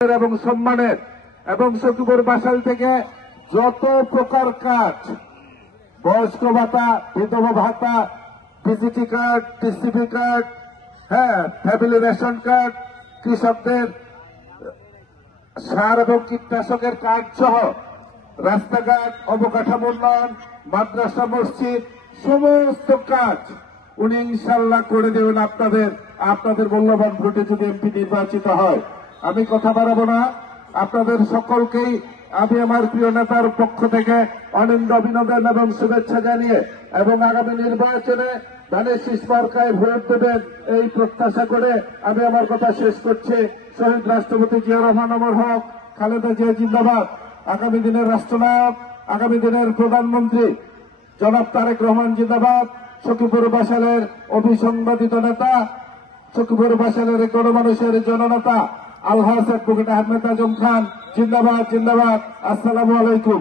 এবং সম্মানের এবং সখীপুর বাসাল থেকে যত প্রকার কাজ, বয়স্ক ভাতা, বিধবা ভাতা, ডিজিটি card, TCB card, family ration card, কৃষকদের সার এবং কীটনাশকের কার্ড সহ রাস্তাঘাট, অবকাঠামো উন্নয়ন, মাদ্রাসা, মসজিদ, সমস্ত কাজ উনি ইনশাল্লাহ করে দেবেন আপনাদের মূল্যবান ভোটে যদি এমপি নির্বাচিত হয়। আমি কথা বাড়াবো না, আপনাদের সকলকেই আমি আমার প্রিয় নেতার পক্ষ থেকে অনিন্দ অভিনন্দন এবং শুভেচ্ছা জানিয়ে এবং আগামী নির্বাচনে ধানের শীষ মার্কায় ভোট দেবেন এই প্রত্যাশা করে আমি আমার কথা শেষ করছি। শহীদ রাষ্ট্রপতি জিয়া রহমান অমর হক, খালেদা জিয়া জিন্দাবাদ। আগামী দিনের রাষ্ট্রনায়ক, আগামী দিনের প্রধানমন্ত্রী জনাব তারেক রহমান জিন্দাবাদ। সখীপুর বাসালের অভিসংবাদিত নেতা, সখীপুর বাসালের গণমানুষের জননেতা আলহাজ অ্যাডভোকেট আহমেদ আজম খান জিন্দাবাদ, জিন্দাবাদ। আসসালামু আলাইকুম।